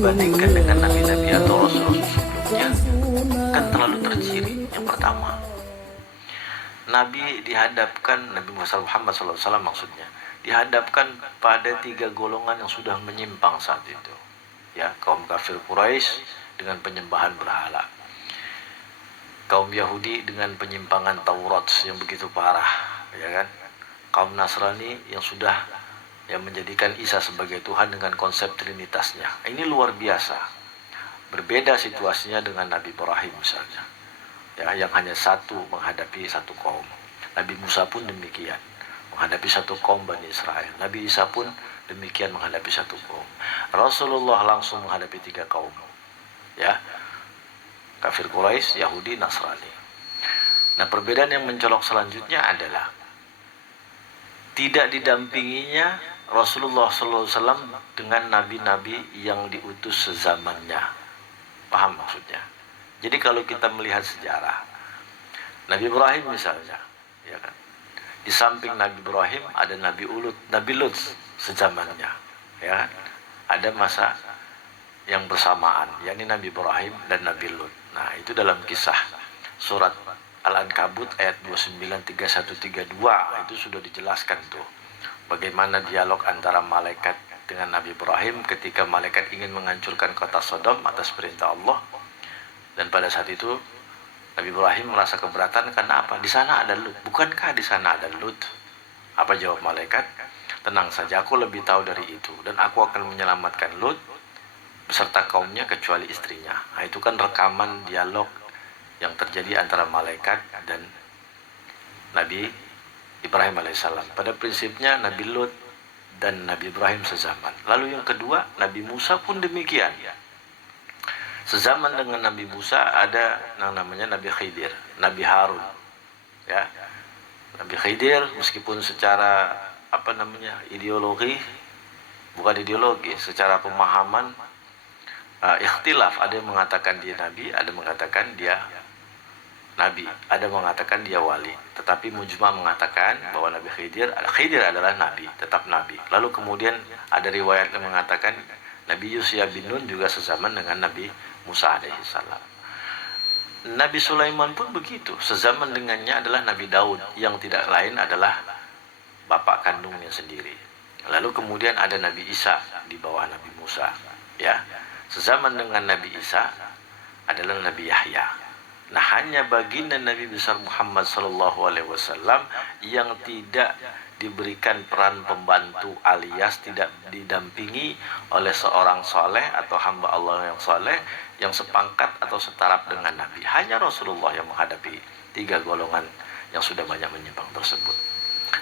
dibandingkan dengan nabi-nabi atau rasul-rasul sebelumnya kan terlalu terciri. Yang pertama, Nabi dihadapkan, Nabi Muhammad SAW maksudnya, dihadapkan pada 3 golongan yang sudah menyimpang saat itu. Ya, kaum kafir Quraisy dengan penyembahan berhala, kaum Yahudi dengan penyimpangan Taurat yang begitu parah, ya kan? Kaum Nasrani yang sudah menjadikan Isa sebagai Tuhan dengan konsep trinitasnya. Ini luar biasa. Berbeda situasinya dengan Nabi Ibrahim misalnya, ya, yang hanya satu menghadapi satu kaum. Nabi Musa pun demikian, menghadapi satu kaum Bani Israel. Nabi Isa pun demikian menghadapi satu kaum. Rasulullah langsung menghadapi 3 kaum, ya, kafir Quraisy, Yahudi, Nasrani. Nah, perbedaan yang mencolok selanjutnya adalah tidak didampinginya Rasulullah SAW dengan nabi-nabi yang diutus sezamannya. Paham maksudnya? Jadi kalau kita melihat sejarah, Nabi Ibrahim misalnya, ya kan, di samping Nabi Ibrahim ada Nabi Lut sezamannya, ya kan? Ada masa yang bersamaan, yakni Nabi Ibrahim dan Nabi Lut. Nah, itu dalam kisah surat Al-Ankabut ayat 29, 31, 32 itu sudah dijelaskan tuh bagaimana dialog antara malaikat dengan Nabi Ibrahim ketika malaikat ingin menghancurkan kota Sodom atas perintah Allah. Dan pada saat itu Nabi Ibrahim merasa keberatan karena apa? Di sana ada Lut. Bukankah di sana ada Lut? Apa jawab malaikat? Tenang saja, aku lebih tahu dari itu, dan aku akan menyelamatkan Lut beserta kaumnya kecuali istrinya. Nah, itu kan rekaman dialog yang terjadi antara malaikat dan Nabi Ibrahim alaihissalam. Pada prinsipnya Nabi Lut dan Nabi Ibrahim sezaman. Lalu yang kedua, Nabi Musa pun demikian. Sezaman dengan Nabi Musa ada yang namanya Nabi Khidir, Nabi Harun. Ya. Nabi Khidir meskipun secara ideologi, secara pemahaman ikhtilaf, ada yang mengatakan dia nabi, ada yang mengatakan dia nabi, ada yang mengatakan dia wali. Tetapi mujma mengatakan bahwa Nabi Khidir adalah nabi, tetap nabi. Lalu kemudian ada riwayat yang mengatakan Nabi Yusya bin Nun juga sezaman dengan Nabi Musa alaihissalam. Nabi Sulaiman pun begitu, sezaman dengannya adalah Nabi Daud, yang tidak lain adalah bapak kandungnya sendiri. Lalu kemudian ada Nabi Isa di bawah Nabi Musa, ya. Sezaman dengan Nabi Isa adalah Nabi Yahya. Nah, hanya baginda Nabi besar Muhammad SAW yang tidak diberikan peran pembantu alias tidak didampingi oleh seorang soleh atau hamba Allah yang soleh yang sepangkat atau setaraf dengan Nabi. Hanya Rasulullah yang menghadapi 3 golongan yang sudah banyak menyimpang tersebut.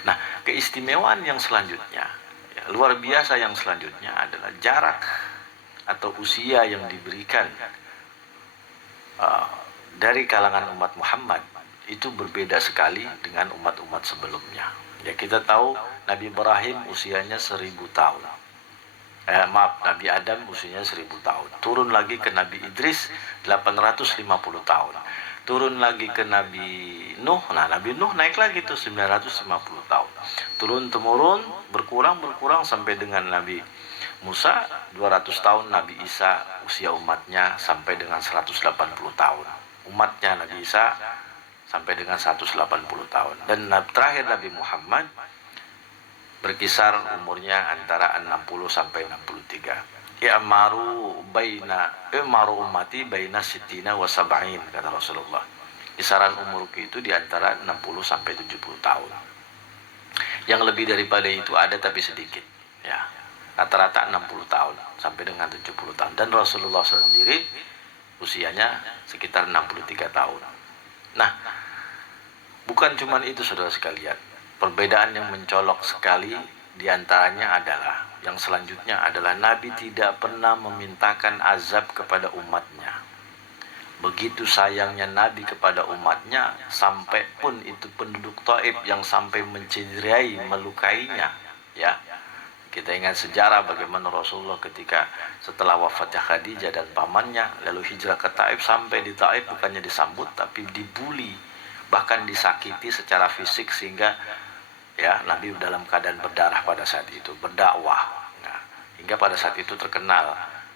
Nah, keistimewaan yang selanjutnya, ya, luar biasa yang selanjutnya adalah jarak atau usia yang diberikan dari kalangan umat Muhammad itu berbeda sekali dengan umat-umat sebelumnya. Ya, kita tahu Nabi Ibrahim usianya 1000 tahun. Nabi Adam usianya 1000 tahun. Turun lagi ke Nabi Idris 850 tahun. Turun lagi ke Nabi Nuh. Nah, Nabi Nuh naik lagi tuh 950 tahun. Turun-temurun berkurang sampai dengan Nabi Musa 200 tahun, Nabi Isa usia umatnya sampai dengan 180 tahun. Umatnya Nabi Isa sampai dengan 180 tahun. Dan terakhir Nabi Muhammad berkisar umurnya antara 60 sampai 63. I'maru ummati baina sittina wa sab'in, kata Rasulullah. Kisaran umurku itu di antara 60 sampai 70 tahun. Yang lebih daripada itu ada tapi sedikit, ya. Rata-rata 60 tahun sampai dengan 70 tahun. Dan Rasulullah sendiri usianya sekitar 63 tahun. Nah, bukan cuma itu saudara sekalian. Perbedaan yang mencolok sekali diantaranya adalah, yang selanjutnya adalah Nabi tidak pernah memintakan azab kepada umatnya. Begitu sayangnya Nabi kepada umatnya, sampai pun itu penduduk Taif yang sampai mencederai, melukainya, ya. Kita ingat sejarah bagaimana Rasulullah ketika setelah wafatnya Khadijah dan pamannya lalu hijrah ke Taif, sampai di Taif bukannya disambut tapi dibuli, bahkan disakiti secara fisik, sehingga ya Nabi dalam keadaan berdarah pada saat itu berdakwah. Nah, hingga pada saat itu terkenal,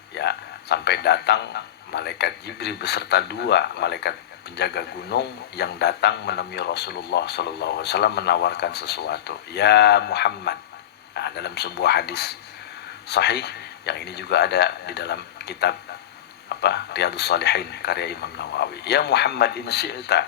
ya, sampai datang malaikat Jibril beserta 2 malaikat penjaga gunung yang datang menemui Rasulullah SAW menawarkan sesuatu. Ya Muhammad. Nah, dalam sebuah hadis sahih yang ini juga ada di dalam kitab Riyadhus Shalihin karya Imam Nawawi. Ya Muhammad, in syi'ta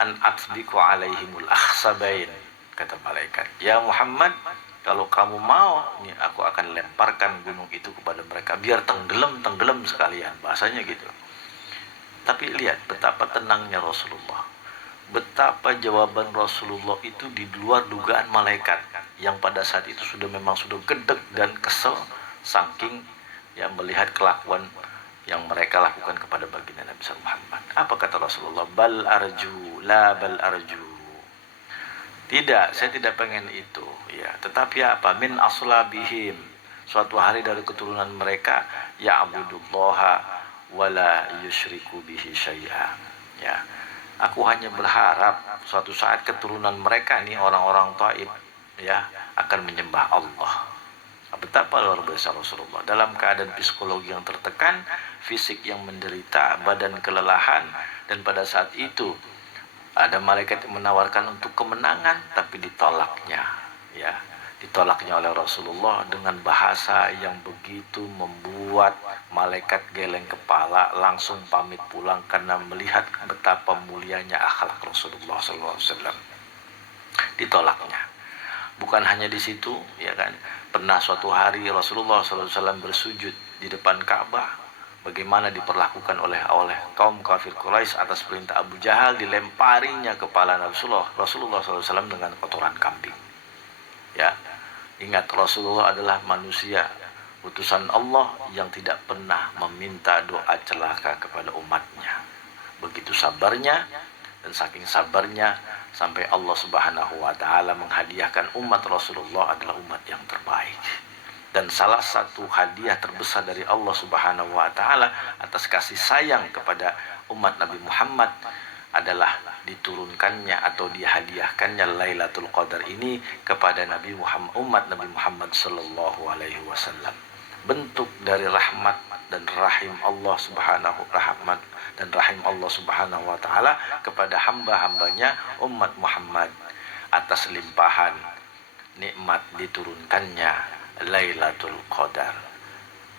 an atbiqu alaihimul akhsabain, kata malaikat. Ya Muhammad, kalau kamu mau nih aku akan lemparkan gunung itu kepada mereka biar tenggelam sekalian, bahasanya gitu. Tapi lihat betapa tenangnya Rasulullah, betapa jawaban Rasulullah itu di luar dugaan malaikat yang pada saat itu memang sudah gedek dan kesel saking melihat kelakuan yang mereka lakukan kepada baginda Nabi Muhammad. Apa kata Rasulullah? Bal arju, la bal arju. Tidak, saya tidak pengen itu, ya. Tetapi apa? Min aslabihim. Suatu hari dari keturunan mereka, ya'budullaha wala yusyriku bihi syai'a. Ya. Aku hanya berharap suatu saat keturunan mereka ini orang-orang Taif akan menyembah Allah. Betapa luar biasa Rasulullah dalam keadaan psikologi yang tertekan, fisik yang menderita, badan kelelahan, dan pada saat itu ada malaikat yang menawarkan untuk kemenangan, tapi ditolaknya oleh Rasulullah dengan bahasa yang begitu membuat malaikat geleng kepala, langsung pamit pulang karena melihat betapa mulianya akhlak Rasulullah SAW. Ditolaknya. Bukan hanya di situ, pernah suatu hari Rasulullah SAW bersujud di depan Ka'bah. Bagaimana diperlakukan oleh kaum kafir Quraisy atas perintah Abu Jahal, dilemparinya kepala Rasulullah SAW dengan kotoran kambing. Ingat, Rasulullah adalah manusia utusan Allah yang tidak pernah meminta doa celaka kepada umatnya. Begitu sabarnya, dan saking sabarnya sampai Allah Subhanahu wa taala menghadiahkan umat Rasulullah adalah umat yang terbaik. Dan salah satu hadiah terbesar dari Allah Subhanahu wa taala atas kasih sayang kepada umat Nabi Muhammad adalah diturunkannya atau dihadiahkannya Lailatul Qadar ini kepada Nabi Muhammad, umat Nabi Muhammad sallallahu alaihi wasallam. Bentuk dari rahmat dan rahim Allah Subhanahu wa taala kepada hamba-hambanya umat Muhammad atas limpahan nikmat diturunkannya Lailatul Qadar.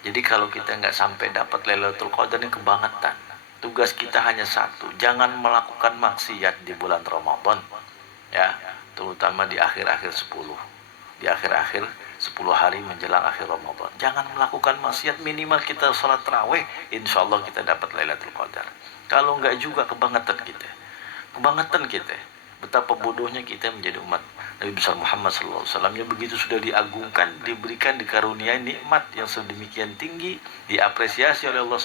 Jadi kalau kita nggak sampai dapat Lailatul Qadar ini kebangetan. Tugas kita hanya satu, jangan melakukan maksiat di bulan Ramadan, terutama di akhir-akhir 10 hari menjelang akhir Ramadan. Jangan melakukan maksiat, minimal kita sholat tarawih, insya Allah kita dapat Lailatul Qadar. Kalau enggak juga kebangetan kita. Betapa bodohnya kita menjadi umat Nabi besar Muhammad SAW yang begitu sudah diagungkan, diberikan, dikaruniai nikmat yang sedemikian tinggi, diapresiasi oleh Allah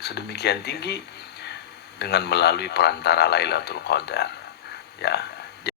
sedemikian tinggi dengan melalui perantara Lailatul Qadar.